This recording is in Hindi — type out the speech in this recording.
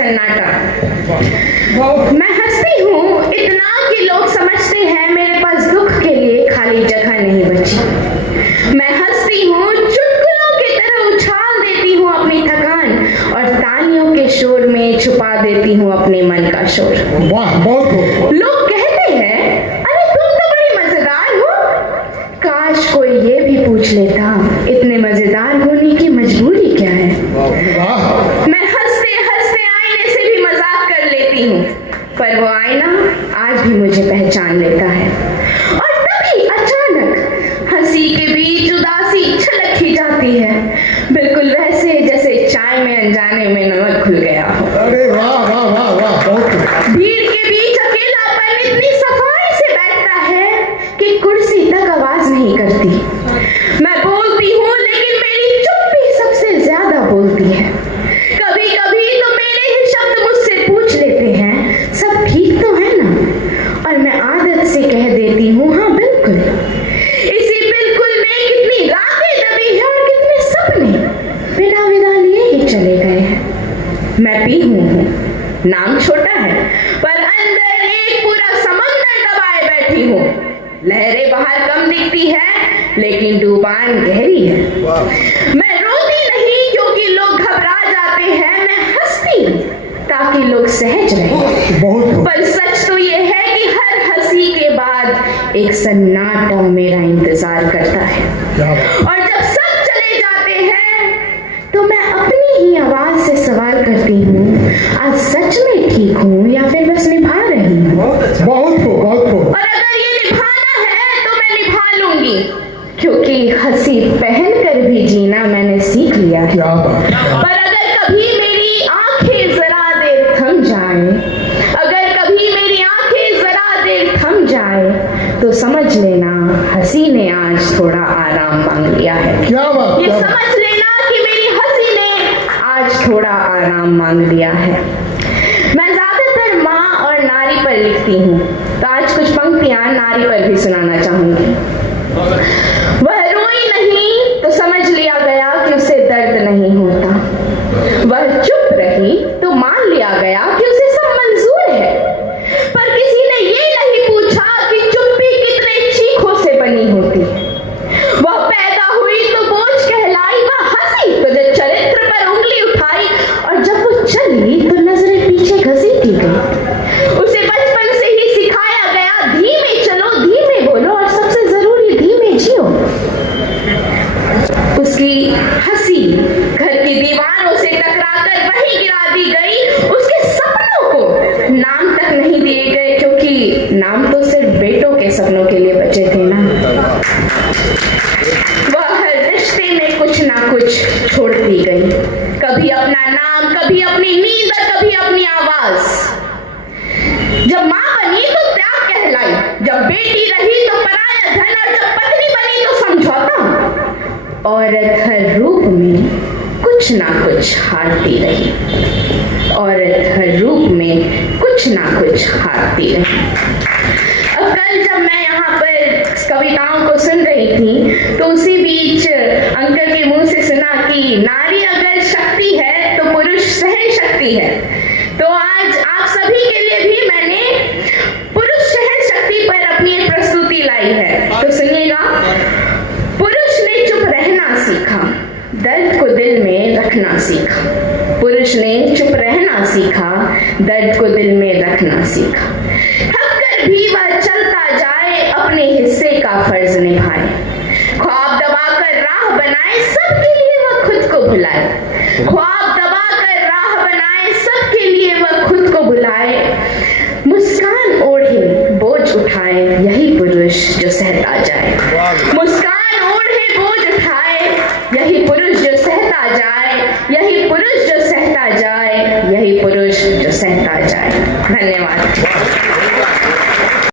सन्नाटा। मैं हंसती हूँ इतना कि लोग समझते हैं मेरे पास दुख के लिए खाली जगह नहीं बची। मैं हंसती हूँ, चुटकुलों की तरह उछाल देती हूँ अपनी थकान और तालियों के शोर में छुपा देती हूँ अपने मन का शोर। वाह, बहुत लोग कहते हैं, अरे तुम तो बड़ी मजेदार हो। काश कोई ये भी पूछ लेता, इतने मजेदार होने की मजबूरी क्या है। वाह। मैं हंसते हंसते आईने से भी मजाक कर लेती हूँ, पर वो आईना आज भी मुझे पहचान लेता है। और तभी अचानक हंसी के बीच उदासी छलक ही जाती है, बिल्कुल वैसे जैसे चाय में अनजाने में नमक घुल गया हो। अरे वाह वाह वाह वाह, बहुत। भीड़ के बीच अकेलापन इतनी सफाई से बैठता है कि कुर्सी तक आवाज नहीं करती। मैं बोलती हूँ लेकिन मेरी चुप्पी सबसे ज्यादा बोलती है। कभी कभी तो मेरे ही शब्द मुझसे पूछ लेते हैं, सब ठीक तो है ना? और मैं आदत से कह देती हूँ, हाँ बिल्कुल। इसी बिल्कुल में कितनी रातें दबी है और कितने सपने बिना विदा लिए ही चले गए हैं। मैं पी हूँ, नाम छोटा है पर अंदर एक पूरा समंदर दबाए बैठी हूँ। लहरें बाहर कम दिखती है लेकिन डूबान गहरी है। मैं रोती नहीं क्योंकि लोग घबरा जाते हैं, मैं हंसती ताकि लोग सहज रहें। बहुत। पर सच तो ये है कि हर हंसी के बाद एक सन्नाटा मेरा इंतजार करता है। और जब सब चले जाते हैं तो मैं अपनी ही आवाज से सवाल करती हूँ, आज सच में ठीक हूँ या फिर बस निभा रही हूँ। बहुत हो, बहुत हो। और अगर ये निभाना है तो मैं निभा लूंगी, क्योंकि हंसी पहन कर भी जीना मैंने सीख लिया है। क्या बात। पर अगर कभी मेरी आंखें जरा देर थम जाए, अगर कभी मेरी आंखें जरा देर थम जाए, तो समझ लेना हंसी ने आज थोड़ा आराम मांग लिया है। क्या बात। ये समझ लेना कि मेरी हंसी ने आज थोड़ा आराम मांग लिया है। मैं ज्यादातर माँ और नारी पर लिखती हूँ, तो आज कुछ पंक्तियां नारी पर भी सुनाना चाहूंगी। वह रोई नहीं तो समझ लिया गया कि उसे दर्द नहीं होता। वह चुप रही तो मान लिया गया कि उसे सब मंजूर है। पर किसी ने ये नहीं पूछा कि चुप्पी कितने चीखों से बनी होती है। वह पैदा हुई तो बोझ कहलाई, वह हंसी तो जब चरित्र पर उंगली उठाई, और जब वो चली तो नजरें पीछे घसीटी गई। उसे बचपन से ही सिखाया गया, धीमे चलो, धीमे बोलो और सबसे जरूरी धीमे जियो। उसकी हंसी घर की दीवारों से टकराकर वहीं गिरा दी गई। उसके सपनों को नाम तक नहीं दिए गए, क्योंकि नाम तो सिर्फ बेटों के सपनों के लिए बचे थे ना। वह हर रिश्ते में कुछ ना कुछ छोड़ती गई, कभी अपना नाम, कभी अपनी नींद और कभी अपनी आवाज। जब माँ बनी तो त्याग कहलाई, जब बेटी रही तो पराया धन, और जब पत्नी बनी तो समझौता। औरत हर रूप में कुछ ना कुछ हारती रही, औरत हर रूप में कुछ ना कुछ हारती रही। अब कल जब मैं यहाँ पर कविताओं को सुन रही थी तो उसी बीच अंकल के मुंह से सुना कि नारी अगर शक्ति है तो पुरुष सहन शक्ति है। तो आज आप सभी के लिए भी मैंने पुरुष सहन शक्ति पर अपनी एक प्रस्तुति लाई है, तो सुनिएगा। पुरुष ने चुप रहना सीखा, दर्द को दिल में रखना सीखा। पुरुष ने चुप रहना सीखा, दर्द को दिल में रखना सीखा। थककर भी वह चलता जाए, अपने हिस्से का फर्ज निभाए। ख्वाब दबाकर राह बनाए, सबके लिए वह खुद को भुलाए। ख्वाब दबाकर राह बनाए, सबके लिए वह खुद को भुलाए। मुस्कान ओढ़े बोझ उठाए, यही पुरुष जो सहता जाए। मुस्कान ओढ़े बोझ उठाए, यही पुरुष जो सहता जाए, यही पुरुष जो सहता जाए, यही पुरुष जो सहता जाए। धन्यवाद।